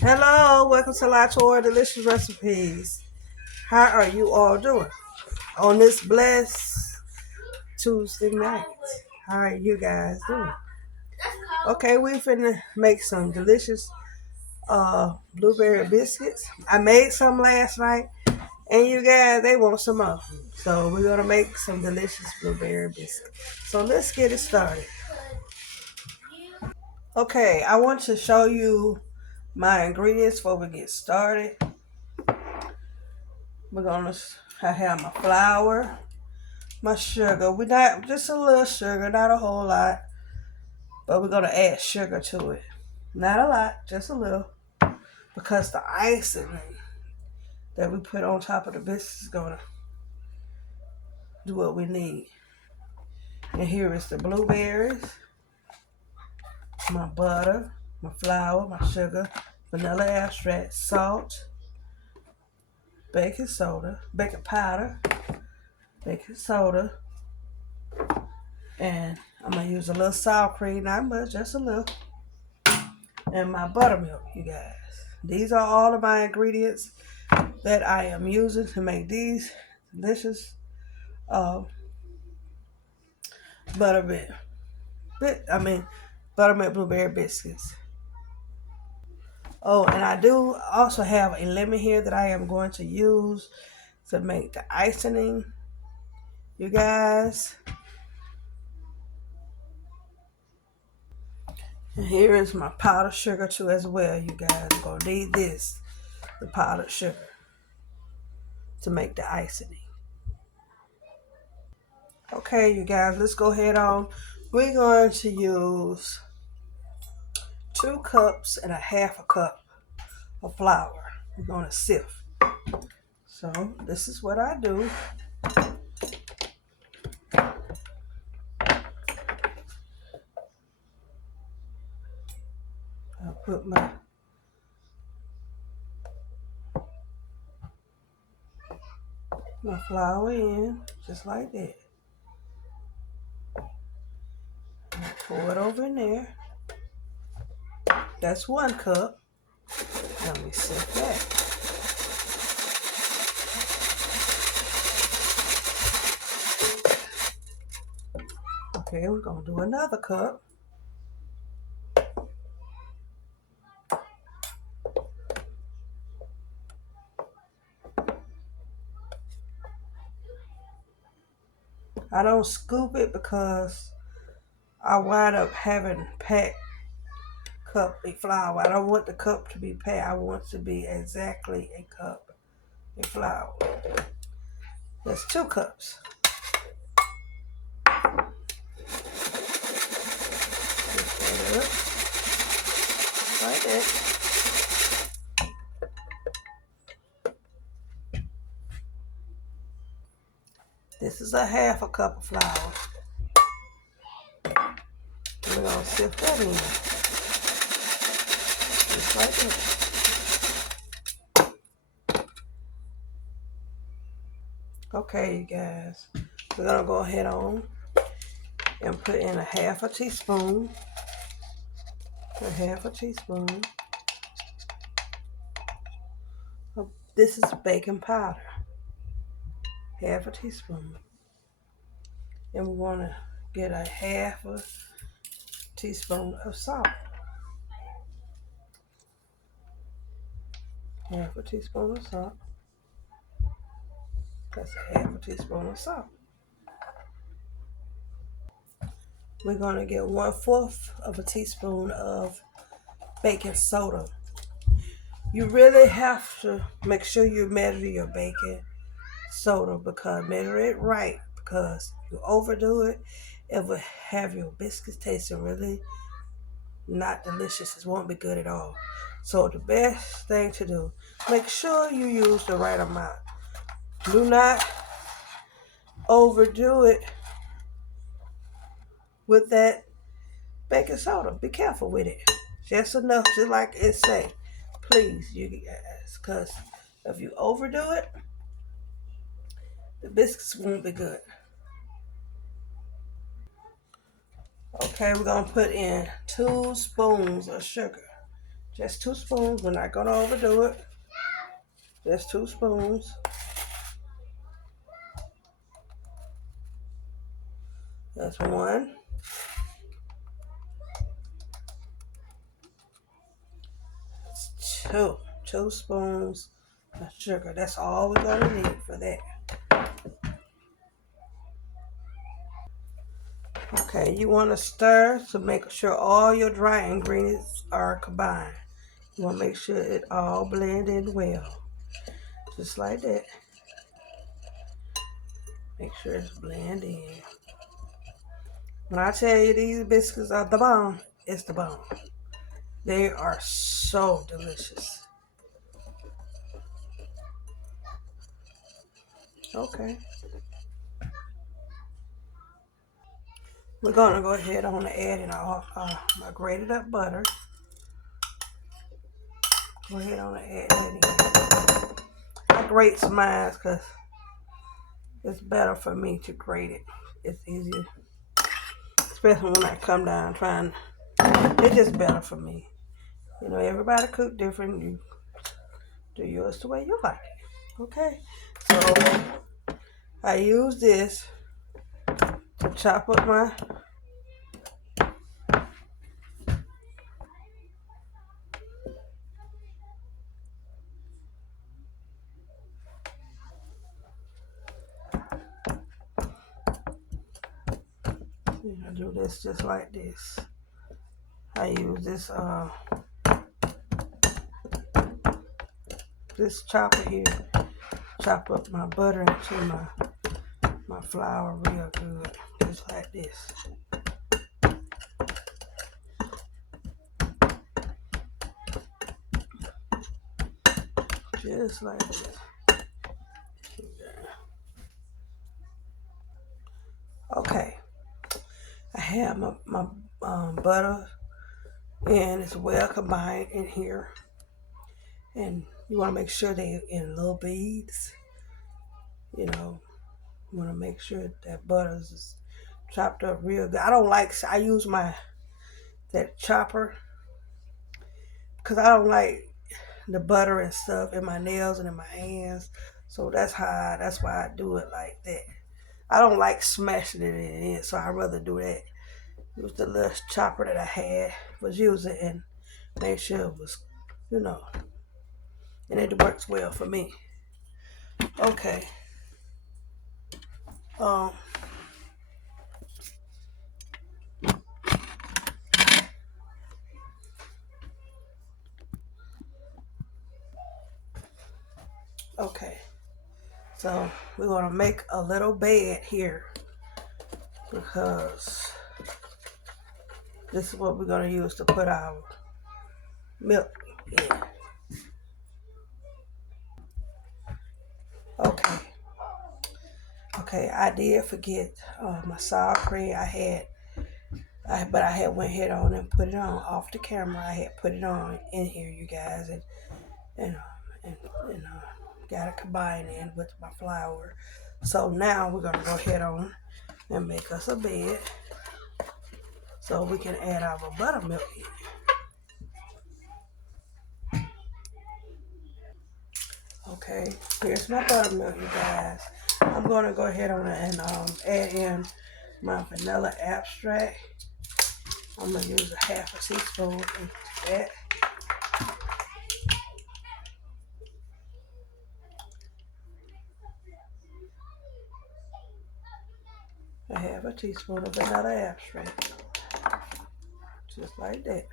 Hello, welcome to Latour Delicious Recipes. How are you all doing on this blessed Tuesday night? How are you guys doing? Okay, we finna make some delicious blueberry biscuits. I made some last night, and you guys they want some more. So we're gonna make some delicious blueberry biscuits. So let's get it started. Okay, I want to show you my ingredients before we get started. I have my flour, my sugar. We're not just a little sugar, not a whole lot, but we're gonna add sugar to it. Not a lot, just a little, because the icing that we put on top of the biscuit is gonna do what we need. And here is the blueberries, my butter, my flour, my sugar, vanilla extract, salt, baking powder, baking soda, and I'm gonna use a little sour cream, not much, just a little, and my buttermilk, you guys. These are all of my ingredients that I am using to make these delicious uh, buttermilk, I mean, buttermilk blueberry biscuits. Oh, and I do also have a lemon here that I am going to use to make the icing, you guys. And here is my powdered sugar too as well, you guys. I'm going to need this, the powdered sugar, to make the icing. Okay, you guys, let's go ahead on. We're going to use 2 cups and a half a cup of flour. We're going to sift. So this is what I do. I put my flour in just like that. Pour it over in there. That's 1 cup. Let me sift that. Okay, we're going to do another cup. I don't scoop it because I wind up having packed cup of flour. I don't want the cup to be packed. I want it to be exactly a cup of flour. That's 2 cups. Like that. This is a half a cup of flour. We're going to sift that in. Just like that. Okay, you guys. We're going to go ahead on and put in a half a teaspoon. This is baking powder. Half a teaspoon. And we want to get a half a teaspoon of salt. Half a teaspoon of salt. That's a half a teaspoon of salt. We're going to get 1/4 of a teaspoon of baking soda. You really have to make sure you measure your baking soda, because measure it right, because if you overdo it, it will have your biscuits tasting really not delicious. It won't be good at all. So the best thing to do, make sure you use the right amount. Do not overdo it with that baking soda. Be careful with it. Just enough, just like it say. Please, you guys, because if you overdo it, the biscuits won't be good. Okay, we're going to put in 2 spoons of sugar. Just 2 spoons. We're not gonna overdo it. Just 2 spoons. That's one. That's two. 2 spoons of sugar. That's all we're gonna need for that. Okay, you want to stir to make sure all your dry ingredients are combined. You want to make sure it all blend in well. Just like that. Make sure it's blend in. When I tell you these biscuits are the bomb, it's the bomb. They are so delicious. Okay. We're going to go ahead on and add in my grated up butter. Go ahead on and add that in. I grate mine because it's better for me to grate it. It's easier. Especially when I come down trying. It's just better for me. You know, everybody cook different. You do yours the way you like it. Okay? So, I use this to chop up my I do this just like this. I use this chopper here. Chop up my butter into my flour real good. Just like this. Just like this. Okay. I have my butter and it's well combined in here. And you want to make sure they're in little beads. You know, you want to make sure that butter is chopped up real good. I use that chopper because I don't like the butter and stuff in my nails and in my hands. So that's why I do it like that. I don't like smashing it in, so I'd rather do that. Use the little chopper that I was using and make sure it was, you know, and it works well for me. Okay. Okay. So we're gonna make a little bed here because this is what we're gonna use to put our milk in. Okay. Okay, I did forget my sour cream. But I had went ahead on and put it on off the camera. I had put it on in here, you guys, and got it combined in with my flour. So now we're gonna go ahead on and make us a bed so we can add our buttermilk in. Okay, here's my buttermilk, you guys. I'm gonna go ahead on and add in my vanilla extract. I'm gonna use a half a teaspoon into that. I have a teaspoon of vanilla extract, just like that.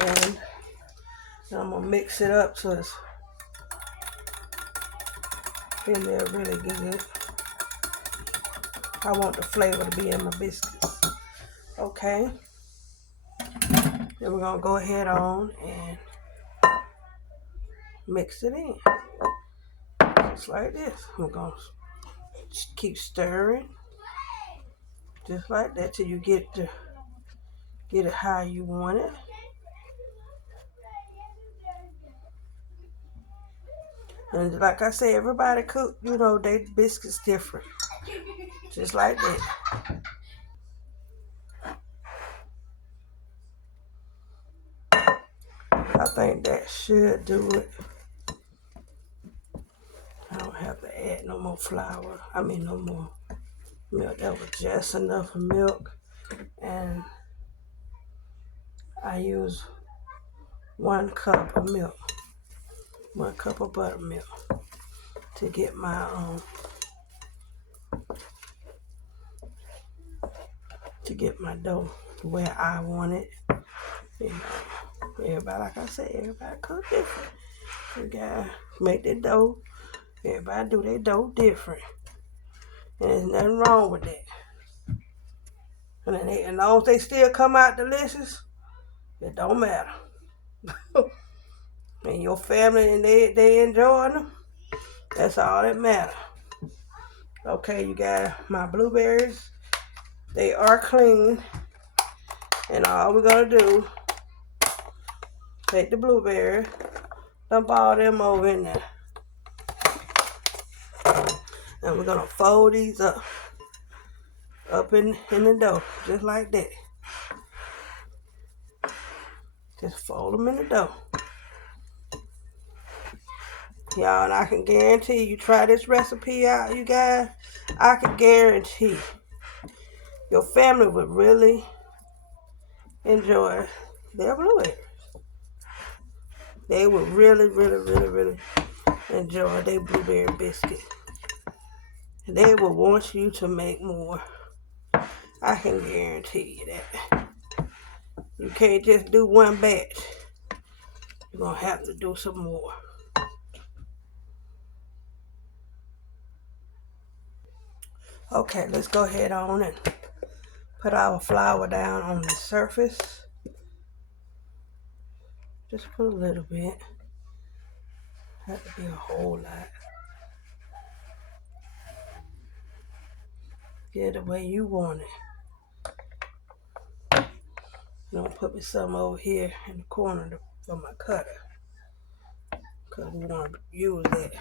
And I'm gonna mix it up so it's in there really good. I want the flavor to be in my biscuits. Okay. Then we're gonna go ahead on and mix it in. Just like this. We're gonna just keep stirring. Just like that till you get it how you want it. And like I say, everybody cook, they biscuits different. Just like that. I think that should do it. I don't have to add no more flour. I mean, no more milk. That was just enough milk. And I use 1 cup of milk, 1 cup of buttermilk to get my dough where I want it. You know, everybody, like I said, everybody cook different. You gotta make the dough. Everybody do their dough different. And there's nothing wrong with that. And then as long as they still come out delicious, it don't matter. And your family and they enjoying them, that's all that matters. Okay, you got my blueberries. They are clean. And all we're gonna do, take the blueberries, dump all them over in there. And we're gonna fold these up in the dough, just like that. Just fold them in the dough. Y'all, and I can guarantee you try this recipe out, you guys. I can guarantee your family would really enjoy their blueberries. They would really, really, really, really enjoy their blueberry biscuit. They will want you to make more. I can guarantee you that. You can't just do one batch. You're going to have to do some more. Okay, let's go ahead on and put our flour down on the surface. Just put a little bit. Have to be a whole lot. Get it the way you want it. I'm going to put me some over here in the corner for my cutter, because we want to use that.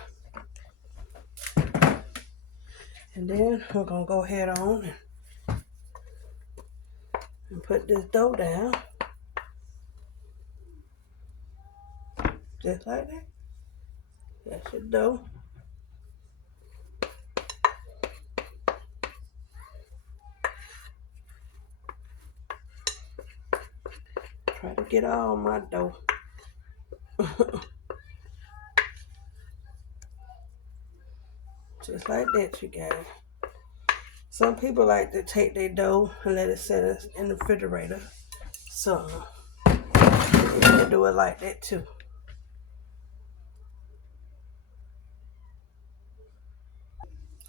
And then we're going to go ahead on and put this dough down. Just like that. That's your dough. Try to get all my dough. Just like that, you guys. Some people like to take their dough and let it sit in the refrigerator. So you can do it like that too.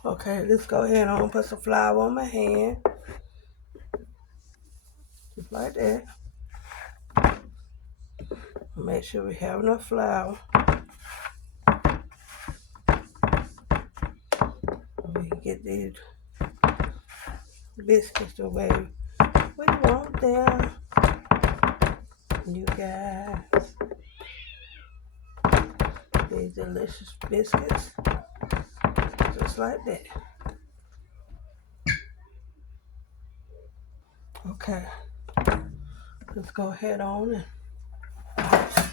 Okay, let's go ahead and put some flour on my hand. Just like that. Make sure we have enough flour. We can get these biscuits the way we want them. You guys. These delicious biscuits. Just like that. Okay. Let's go ahead on and just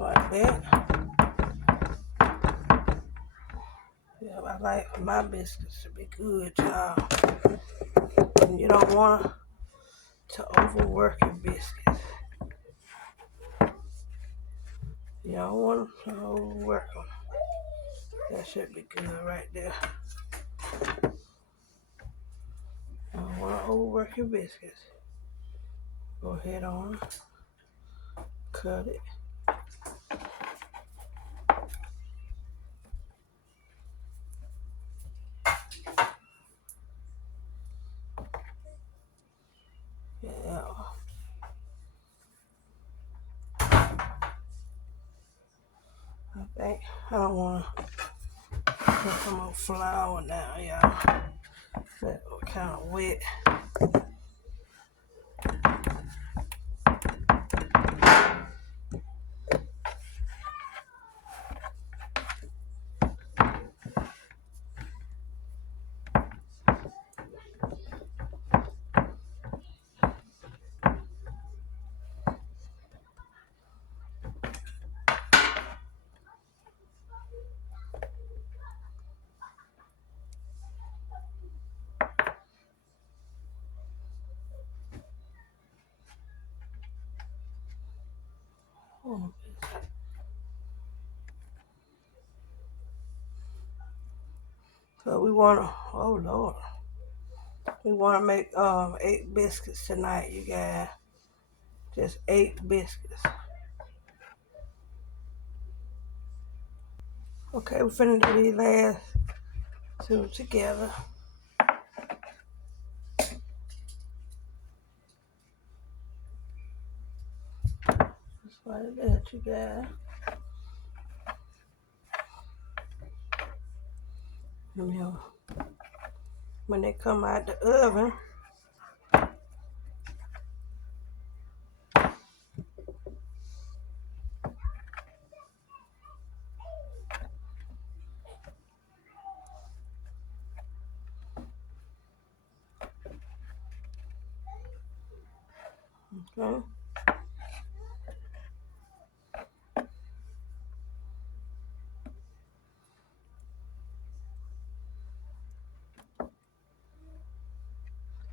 like that. Yeah, I like my biscuits to be good, y'all. You don't want to overwork your biscuits. You don't want to overwork them. That should be good right there. You don't want to overwork your biscuits. Go ahead on, cut it. Yeah. I don't want to put some more flour down, y'all. That was kind of wet. So we want to, oh Lord, we want to make 8 biscuits tonight, you guys. Just 8 biscuits. Okay, we're finna do these last 2 together. Just like that, you guys. And then when they come out the oven, okay?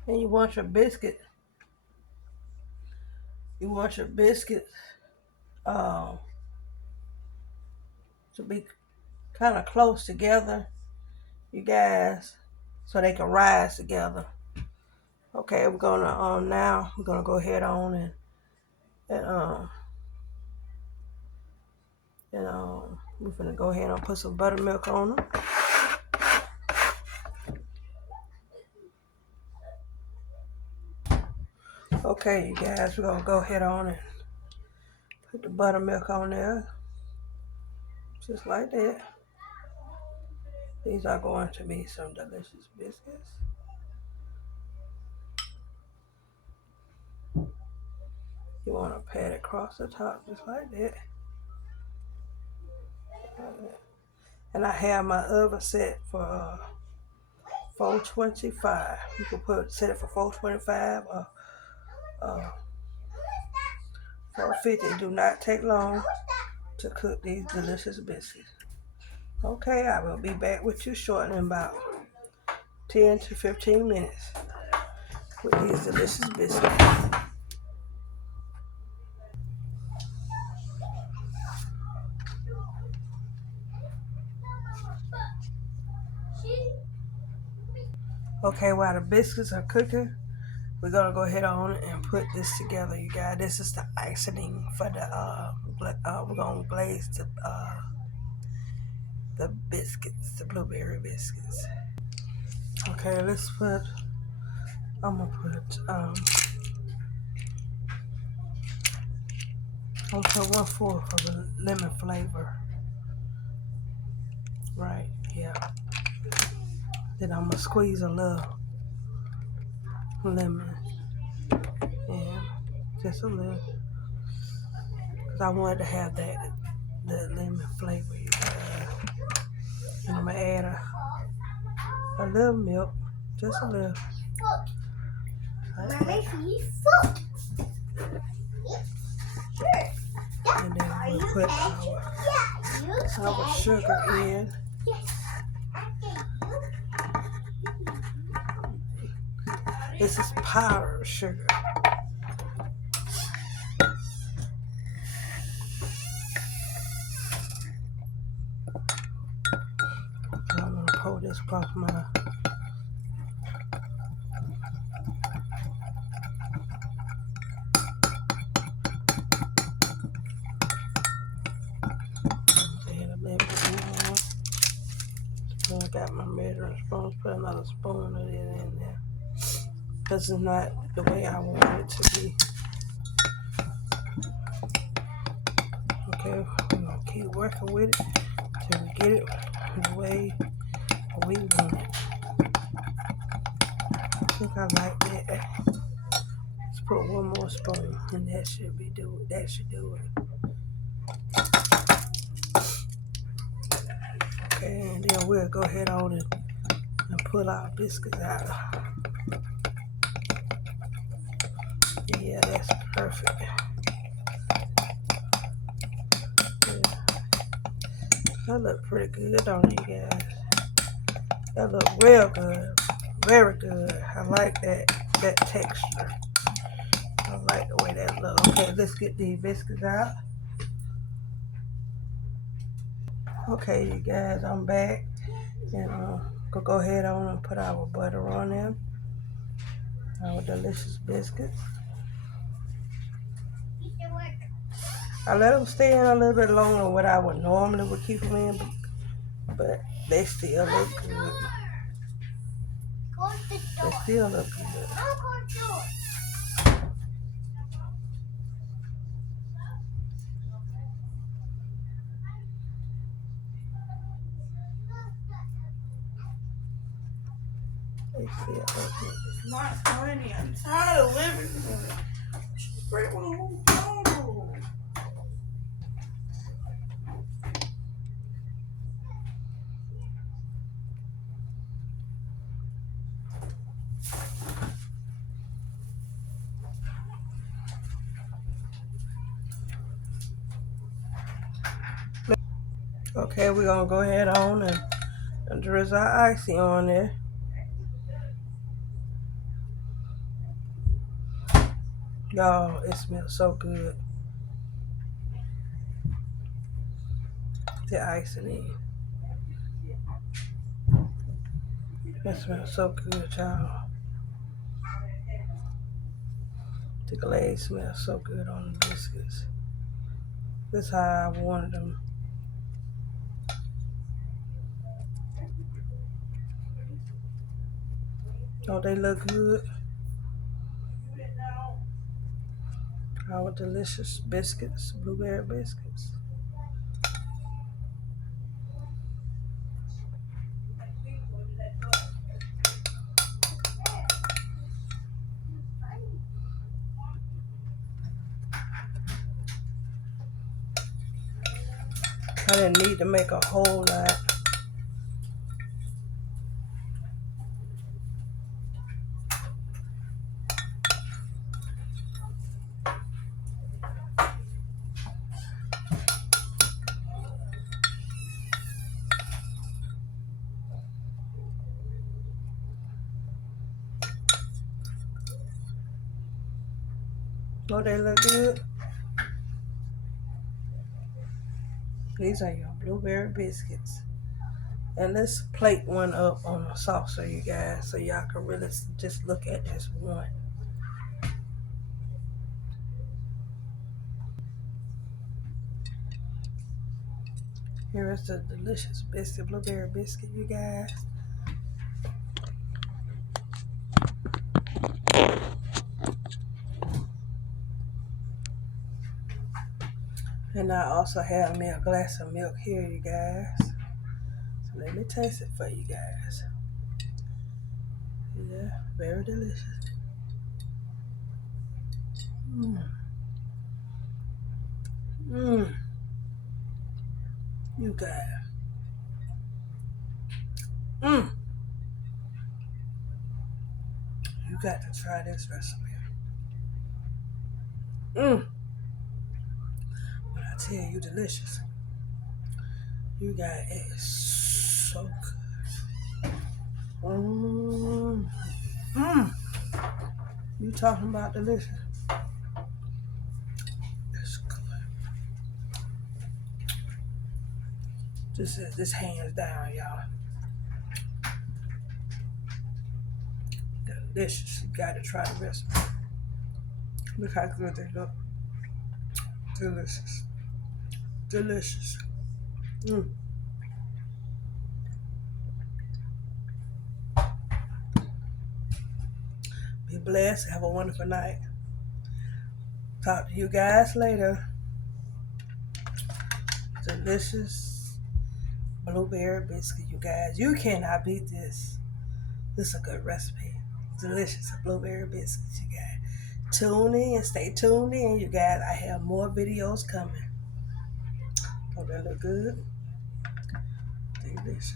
And you want your biscuits um, to be kind of close together, you guys, so they can rise together. Okay, we're gonna now we're gonna go ahead on and we're gonna go ahead and put some buttermilk on them. Okay, you guys, we're gonna go ahead on and put the buttermilk on there, just like that. These are going to be some delicious biscuits. You want to pat it across the top, just like that. And I have my oven set for 425. You can set it for 425 or 450. It do not take long to cook these delicious biscuits. Okay, I will be back with you shortly in about 10 to 15 minutes with these delicious biscuits. Okay, while the biscuits are cooking, we're gonna go ahead on and put this together, you guys. This is the icing for the we're gonna glaze the biscuits, the blueberry biscuits. Okay, let's put. I'm gonna put 1/4 of the lemon flavor. Right, yeah. Then I'm gonna squeeze a little lemon, and just a little, cause I wanted to have the lemon flavor, you guys. And I'm gonna add a little milk, just a little. Like and then we'll put our sugar in. This is powdered sugar. I'm gonna pour this across my. I got my measuring spoon. Put another spoon of it in there. This is not the way I want it to be. Okay, we're gonna keep working with it till we get it the way we want it. I think I like that. Let's put one more spoon, and that should do it. Okay, and then we'll go ahead on and pull our biscuits out. Yeah, that's perfect. Yeah. That look pretty good, don't it, you guys? That look real good. Very good. I like that texture. I like the way that looks. Okay, let's get these biscuits out. Okay, you guys, I'm back. And Go ahead on and put our butter on them. Our delicious biscuits. I let them stay in a little bit longer than what I would normally would keep them in, but they still look good. They still look good. They still look good. It's not funny. I'm tired of living with it. Great one. Okay, we're gonna go ahead on and drizzle our icing on there. Y'all, it smells so good. The icing in. It smells so good, y'all. The glaze smells so good on the biscuits. This is how I wanted them. Don't they look good? Our delicious biscuits, blueberry biscuits. I didn't need to make a whole lot. Don't they look good? These are your blueberry biscuits. And let's plate one up on the saucer, you guys, so y'all can really just look at this one. Here is the delicious biscuit, blueberry biscuit, you guys. And I also have me a glass of milk here, you guys. So let me taste it for you guys. Yeah, very delicious. Mmm. Mmm. You guys. Mmm. You got to try this recipe. Mmm. When I tell you delicious, you got it is so good. Mmm. Mmm. You talking about delicious? It's good. This hands down, y'all. Delicious. You gotta try the recipe. Look how good they look. Delicious. Delicious. Mm. Be blessed. Have a wonderful night. Talk to you guys later. Delicious blueberry biscuit, you guys. You cannot beat this. This is a good recipe. Delicious blueberry biscuits, you guys. Tune in. Stay tuned in, you guys. I have more videos coming. Don't that look good? Delicious.